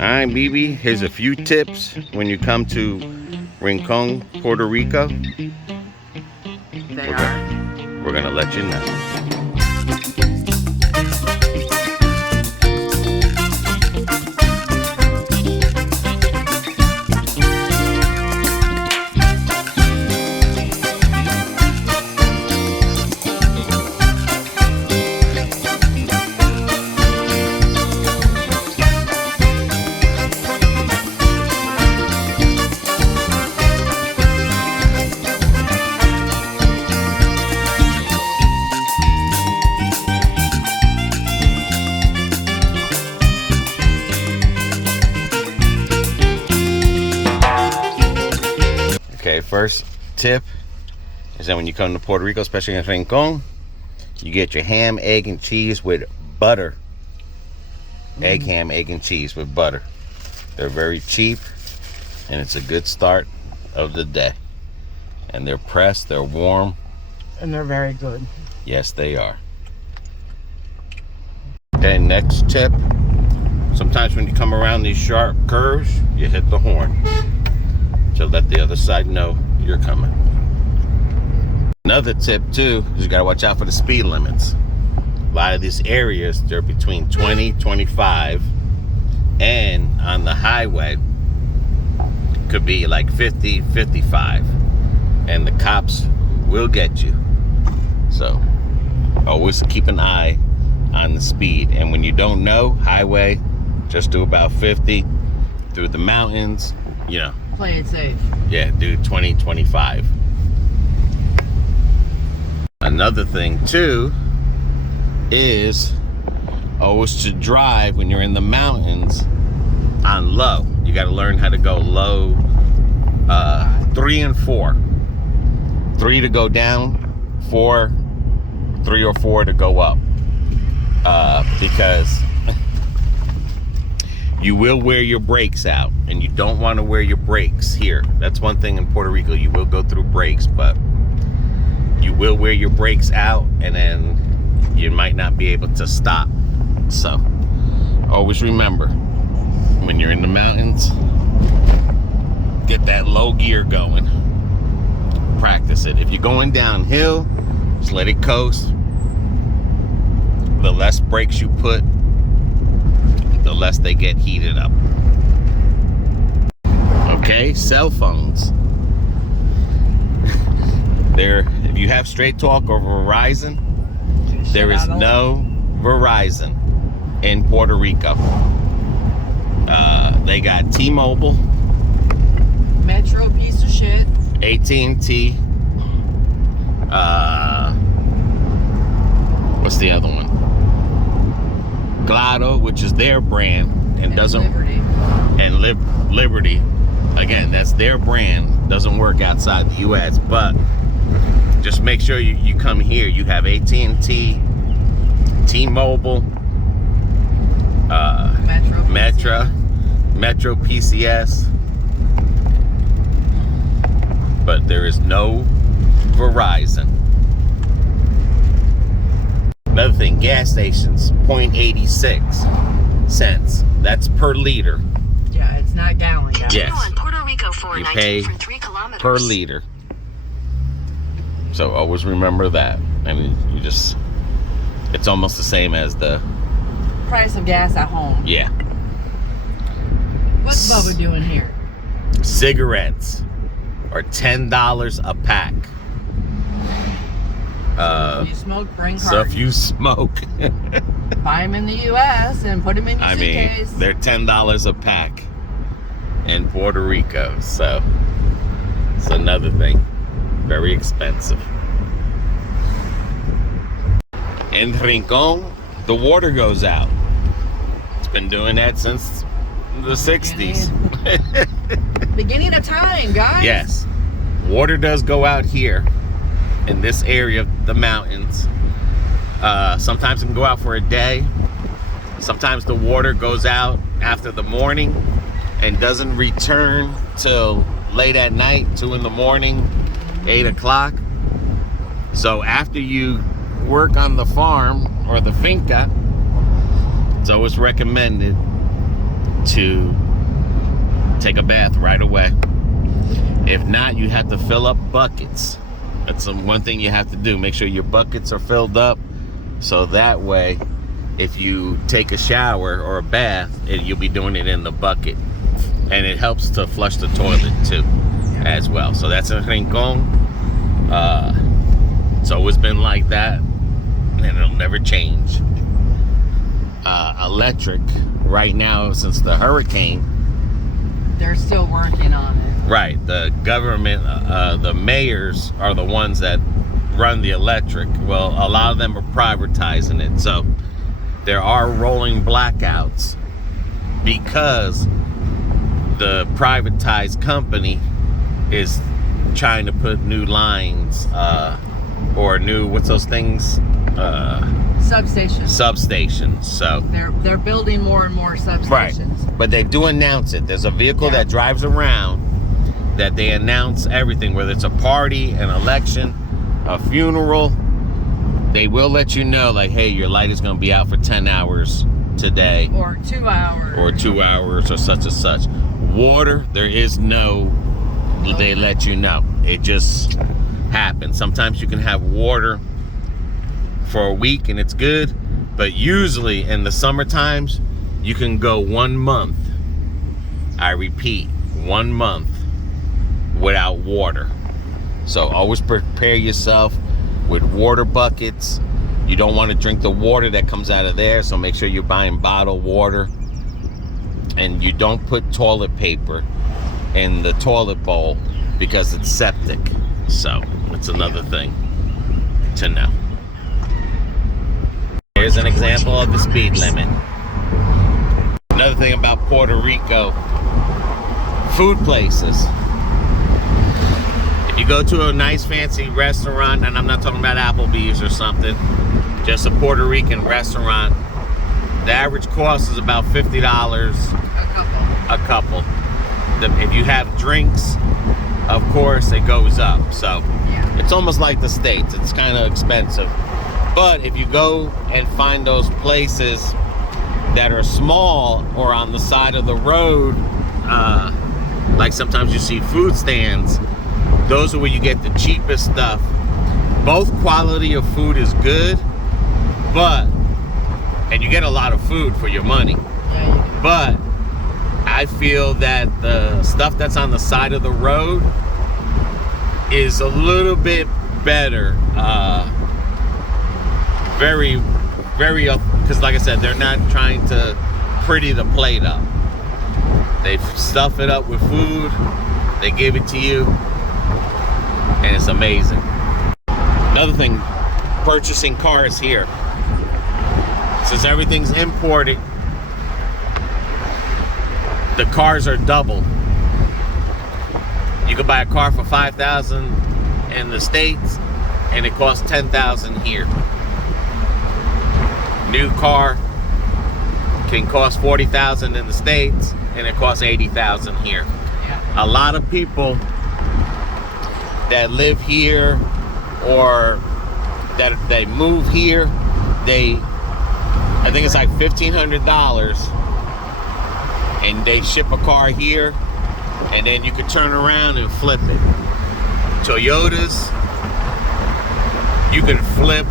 Alright, BB, here's a few tips when you come to Rincon, Puerto Rico. We're gonna let you know. Okay, first tip is that when you come to Puerto Rico, especially in Rincon, you get your ham, egg, and cheese with butter. Egg, ham, egg, and cheese with butter. They're very cheap, and it's a good start of the day. And they're pressed, they're warm. And they're very good. Yes, they are. Okay, next tip. Sometimes when you come around these sharp curves, you hit the horn to let the other side know you're coming. Another tip too is you gotta watch out for the speed limits. A lot of these areas, they're between 20, 25, and on the highway could be like 50, 55, and the cops will get you. So always keep an eye on the speed, and when you don't know highway, just do about 50 through the mountains, you know. Play it safe. Yeah, do 20, 25. Another thing too is always to drive when you're in the mountains on low. You got to learn how to go low. 3 and 4. 3 to go down, 3 or 4 to go up. Because you will wear your brakes out, and you don't want to wear your brakes here. That's one thing in Puerto Rico. You will go through brakes, but you will wear your brakes out, and then you might not be able to stop. So always remember, when you're in the mountains, get that low gear going. Practice it. If you're going downhill, just let it coast. The less brakes you put, the less they get heated up. Okay, cell phones. If you have Straight Talk or Verizon, there is no Verizon in Puerto Rico. They got T-Mobile, Metro piece of shit, AT&T, what's the other one? Claro, which is their brand, and doesn't Liberty. And Liberty, again, that's their brand, doesn't work outside the U.S. But just make sure you come here. You have AT&T, T-Mobile, Metro PCS, but there is no Verizon. Another thing, gas stations, 0.86 cents. That's per liter. Yeah, it's not gallon. Yes. On Puerto Rico for You pay for 3 kilometers. per liter. So always remember that. I mean, it's almost the same as the price of gas at home. Yeah. What's Bubba doing here? Cigarettes are $10 a pack. If you smoke, bring So if you smoke, buy them in the U.S. and put them in your suitcase. they're $10 a pack in Puerto Rico. So it's another thing. Very expensive. In Rincon, the water goes out. It's been doing that since the 60s. Beginning of time, guys. Yes. Water does go out here in this area of the mountains. Sometimes it can go out for a day. Sometimes the water goes out after the morning and doesn't return till late at night, 2 in the morning, 8 o'clock. So after you work on the farm or the finca, it's always recommended to take a bath right away. If not, you have to fill up buckets. That's one thing you have to do. Make sure your buckets are filled up, so that way if you take a shower or a bath, you'll be doing it in the bucket, and it helps to flush the toilet too as well. So that's in Rincon. It's always been like that, and it'll never change. Electric right now, since the hurricane, they're still working on it. Right, the government, the mayors are the ones that run the electric. Well, a lot of them are privatizing it, so there are rolling blackouts because the privatized company is trying to put new lines, or new, what's those things? Substations. So they're building more and more substations. Right, but they do announce it. There's a vehicle that drives around that they announce everything, whether it's a party, an election, a funeral. They will let you know, like, hey, your light is going to be out for 10 hours today, or 2 hours, or such and such. Water, there is no, they let you know. It just happens. Sometimes you can have water for a week and it's good, but usually in the summer times you can go 1 month, I repeat, 1 month without water. So always prepare yourself with water buckets. You don't want to drink the water that comes out of there, so make sure you're buying bottled water. And you don't put toilet paper in the toilet bowl because it's septic. So it's another thing to know. Here's an example of the speed limit. Another thing about Puerto Rico, food places. If you go to a nice fancy restaurant, and I'm not talking about Applebee's or something, just a Puerto Rican restaurant, the average cost is about $50 a couple. If you have drinks, of course, it goes up. So it's almost like the States. It's kind of expensive. But if you go and find those places that are small or on the side of the road, like sometimes you see food stands, those are where you get the cheapest stuff. Both quality of food is good, and you get a lot of food for your money. But I feel that the stuff that's on the side of the road is a little bit better. Very, because like I said, they're not trying to pretty the plate up. They stuff it up with food, they give it to you, and it's amazing. Another thing, purchasing cars here. Since everything's imported, the cars are double. You could buy a car for $5,000 in the States, and it costs $10,000 here. New car can cost $40,000 in the States, and it costs $80,000 here. A lot of people that live here or that they move here, I think it's like $1,500, and they ship a car here, and then you could turn around and flip it. Toyotas, you can flip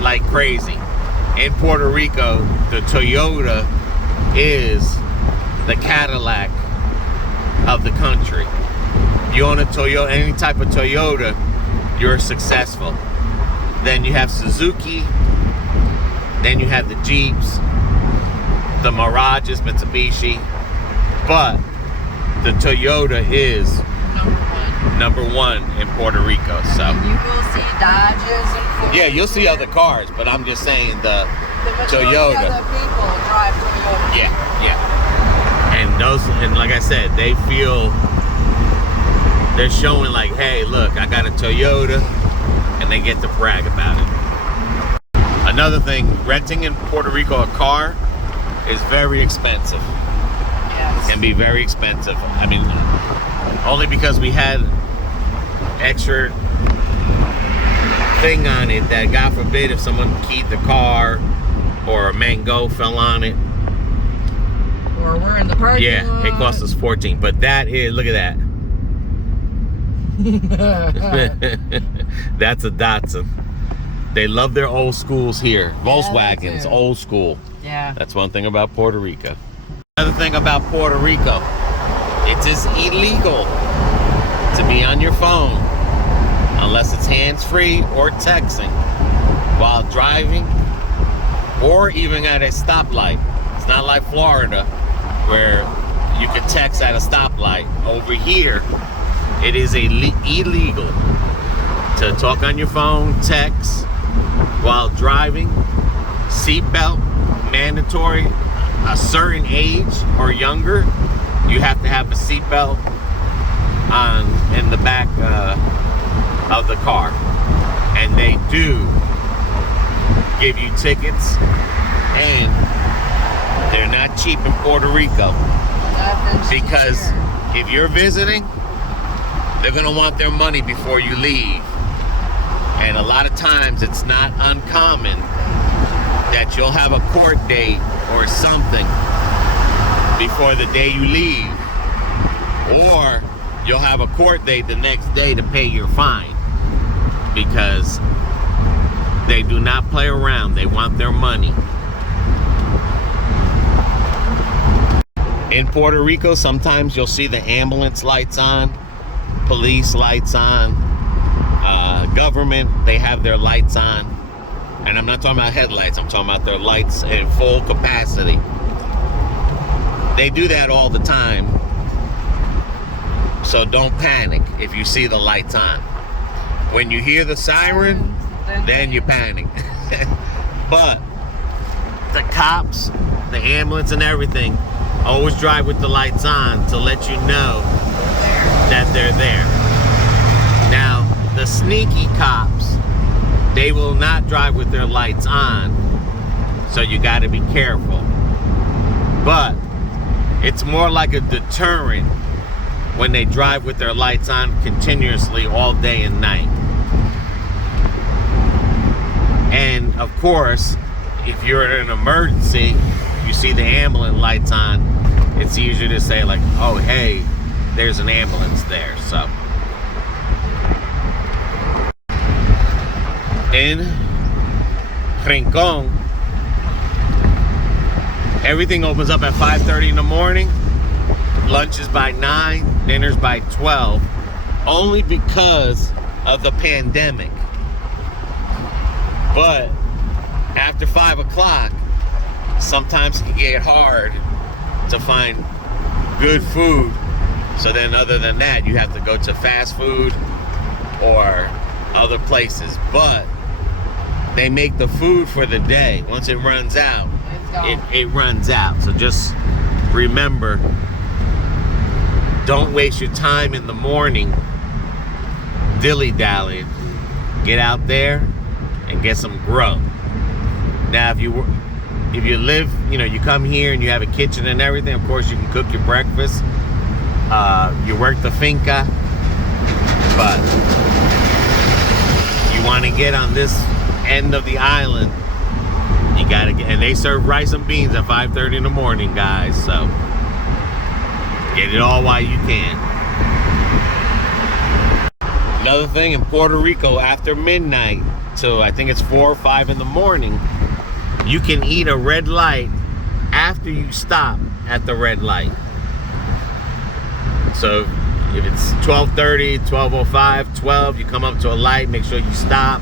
like crazy. In Puerto Rico, the Toyota is the Cadillac of the country. You own a Toyota, any type of Toyota, you're successful. Then you have Suzuki, then you have the Jeeps, the Mirages, Mitsubishi, but the Toyota is number one in Puerto Rico. So you will see Dodges and yeah, you'll see other cars, but I'm just saying the Toyota. Of the people drive Toyota. Yeah. And like I said, they feel they're showing like, hey, look, I got a Toyota, and they get to brag about it. Another thing, renting in Puerto Rico a car is very expensive. Yes. It can be very expensive. I mean, only because we had extra thing on it that, God forbid, if someone keyed the car or a mango fell on it, or we're in the parking lot. Yeah, it cost us 14. But that is, look at that. That's a Datsun. They love their old schools here. Volkswagens, old school. Yeah. That's one thing about Puerto Rico. Another thing about Puerto Rico, it is illegal to be on your phone unless it's hands-free or texting while driving or even at a stoplight. It's not like Florida where you can text at a stoplight. Over here, it is illegal to talk on your phone, text while driving. Seatbelt mandatory. A certain age or younger, you have to have a seatbelt on in the back of the car, and they do give you tickets, and they're not cheap in Puerto Rico because if you're visiting, they're gonna want their money before you leave, and a lot of times it's not uncommon that you'll have a court date or something before the day you leave, or you'll have a court date the next day to pay your fine, because they do not play around. They want their money. In Puerto Rico, sometimes you'll see the ambulance lights on, police lights on, government, they have their lights on. And I'm not talking about headlights, I'm talking about their lights in full capacity. They do that all the time. So don't panic if you see the lights on. When you hear the siren, then you panic. But the cops, the ambulance and everything, always drive with the lights on to let you know that they're there. Now, the sneaky cops, they will not drive with their lights on, so you got to be careful. But it's more like a deterrent when they drive with their lights on continuously all day and night. And of course, if you're in an emergency, you see the ambulance lights on, it's easier to say like, oh hey, there's an ambulance there. So in Rincon, everything opens up at 5:30 in the morning. Lunch is by 9, dinner's by 12, only because of the pandemic. But after 5 o'clock, sometimes it can get hard to find good food. So then other than that, you have to go to fast food or other places. But they make the food for the day. Once it runs out, it runs out. So just remember, don't waste your time in the morning dilly-dallying. Get out there and get some grub. Now, if you live, you come here and you have a kitchen and everything, of course you can cook your breakfast. You work the finca, but you want to get on this end of the island, you gotta get, and they serve rice and beans at 5:30 in the morning, guys, so get it all while you can. Another thing, in Puerto Rico, after midnight till I think it's 4 or 5 in the morning, you can eat a red light after you stop at the red light. So if it's 12:30, 12:05, 12, you come up to a light, make sure you stop,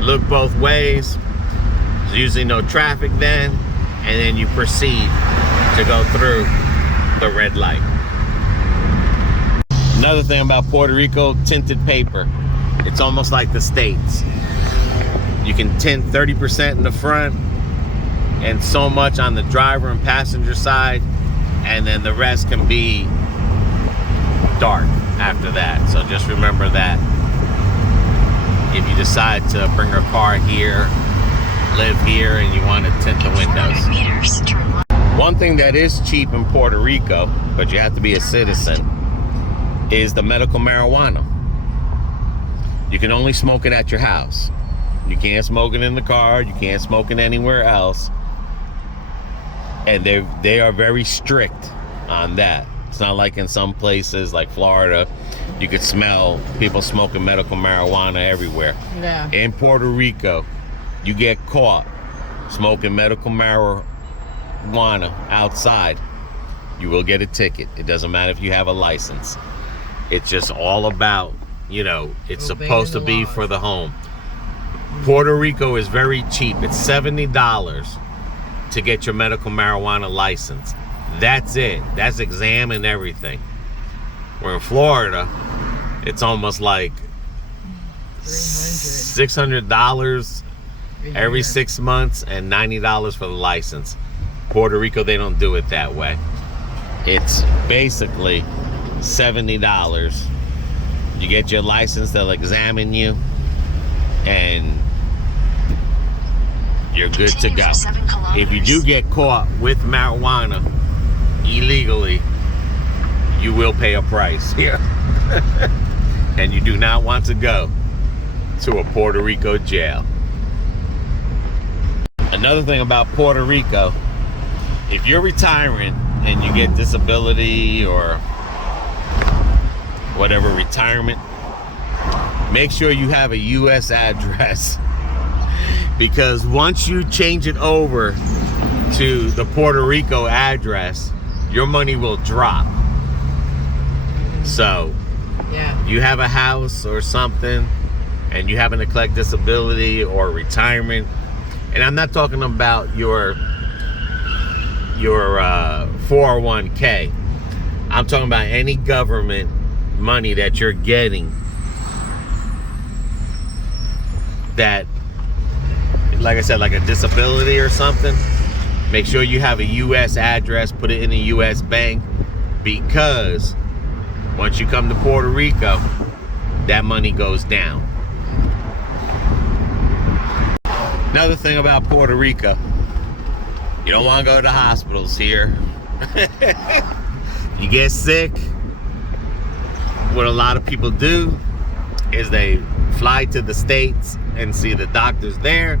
look both ways. There's usually no traffic then, and then you proceed to go through the red light. Another thing about Puerto Rico, tinted paper. It's almost like the States. You can tint 30% in the front and so much on the driver and passenger side, and then the rest can be dark after that. So just remember that if you decide to bring a car here, live here, and you want to tint the windows. One thing that is cheap in Puerto Rico, but you have to be a citizen, is the medical marijuana. You can only smoke it at your house. You can't smoke it in the car, you can't smoke it anywhere else. And they are very strict on that. It's not like in some places like Florida, you could smell people smoking medical marijuana everywhere. Yeah. In Puerto Rico, you get caught smoking medical marijuana outside, you will get a ticket. It doesn't matter if you have a license. It's just all about, it's supposed to be for the home. Puerto Rico is very cheap. It's $70 to get your medical marijuana license. That's it. That's exam and everything. Where in Florida, it's almost like $600 every 6 months and $90 for the license. Puerto Rico, they don't do it that way. It's basically $70. You get your license, they'll examine you, and you're good to go. If you do get caught with marijuana illegally, you will pay a price here. And you do not want to go to a Puerto Rico jail. Another thing about Puerto Rico, if you're retiring and you get disability or whatever retirement, make sure you have a U.S. address. Because once you change it over to the Puerto Rico address, your money will drop. So, yeah, you have a house or something and you happen to collect disability or retirement, and I'm not talking about your 401k. I'm talking about any government money that you're getting that, like I said, like a disability or something. Make sure you have a U.S. address, put it in a U.S. bank, because once you come to Puerto Rico, that money goes down. Another thing about Puerto Rico, you don't want to go to hospitals here. You get sick, what a lot of people do is they fly to the States and see the doctors there,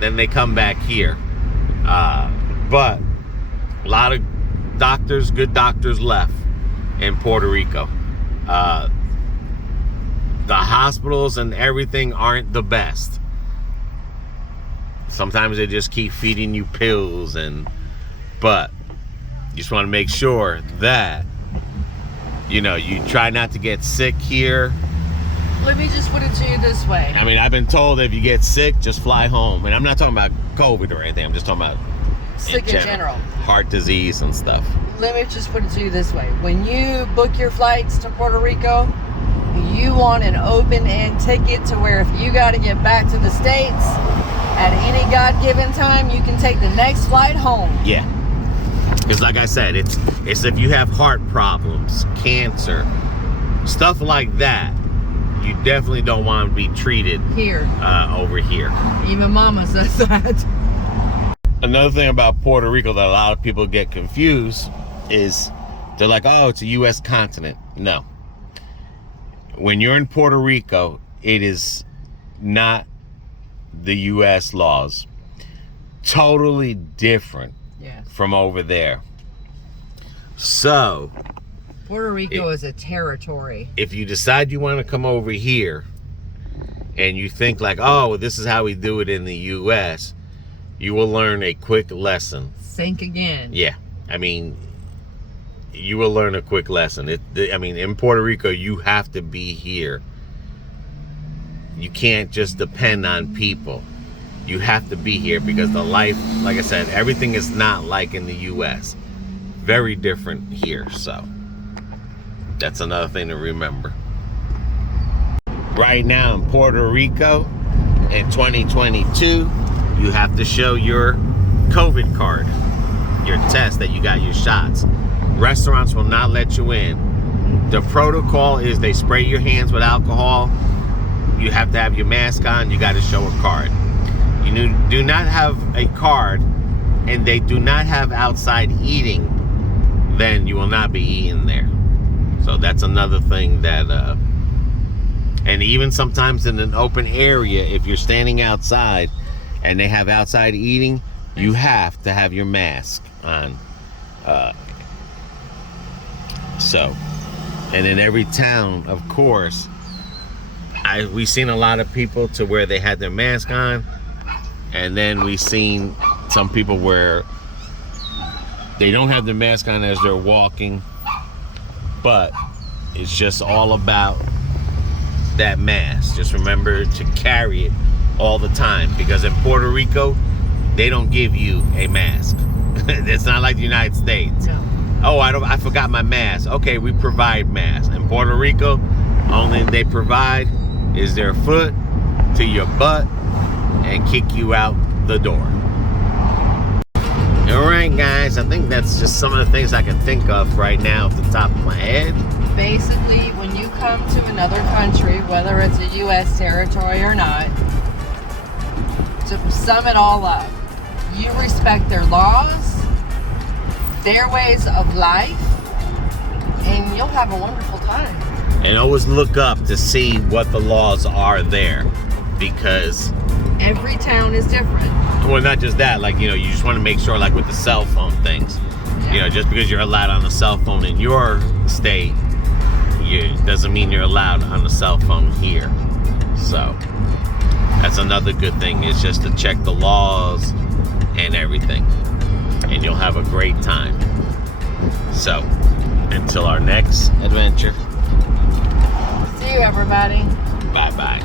then they come back here. But a lot of doctors, good doctors, left in Puerto Rico. The hospitals and everything aren't the best. Sometimes they just keep feeding you pills, but you just want to make sure that you try not to get sick here. Let me just put it to you this way. I mean, I've been told if you get sick, just fly home. And I'm not talking about COVID or anything. I'm just talking about sick in general. Heart disease and stuff. Let me just put it to you this way. When you book your flights to Puerto Rico, you want an open-end ticket to where if you got to get back to the States at any God-given time, you can take the next flight home. Yeah. Because like I said, it's if you have heart problems, cancer, stuff like that, you definitely don't want to be treated here, over here. Even Mama says that. Another thing about Puerto Rico that a lot of people get confused is they're like, oh, it's a U.S. continent. No. When you're in Puerto Rico, it is not the U.S. laws. Totally different from over there. So Puerto Rico is a territory. If you decide you want to come over here and you think like, oh, well, this is how we do it in the U.S., you will learn a quick lesson. Think again. Yeah. I mean, you will learn a quick lesson. In Puerto Rico, you have to be here. You can't just depend on people. You have to be here because the life, like I said, everything is not like in the U.S. Very different here. So that's another thing to remember. Right now in Puerto Rico, in 2022, you have to show your COVID card, your test that you got your shots. Restaurants will not let you in. The protocol is they spray your hands with alcohol. You have to have your mask on. You got to show a card. You do not have a card and they do not have outside eating, then you will not be eating there. So that's another thing that, and even sometimes in an open area, if you're standing outside and they have outside eating, you have to have your mask on. And in every town, of course, we seen a lot of people to where they had their mask on, and then we seen some people where they don't have their mask on as they're walking, but it's just all about that mask. Just remember to carry it all the time, because in Puerto Rico, they don't give you a mask. It's not like the United States. No. Oh, I forgot my mask. Okay, we provide masks. In Puerto Rico, only thing they provide is their foot to your butt and kick you out the door. Alright guys, I think that's just some of the things I can think of right now off the top of my head. Basically, when you come to another country, whether it's a U.S. territory or not, to sum it all up, you respect their laws, their ways of life, and you'll have a wonderful time. And always look up to see what the laws are there, because every town is different. Well, not just that, like, you know, you just want to make sure, like with the cell phone things, you know, just because you're allowed on the cell phone in your state, doesn't mean you're allowed on the cell phone here. So that's another good thing, is just to check the laws and everything, and you'll have a great time. So until our next adventure, see you everybody. bye bye.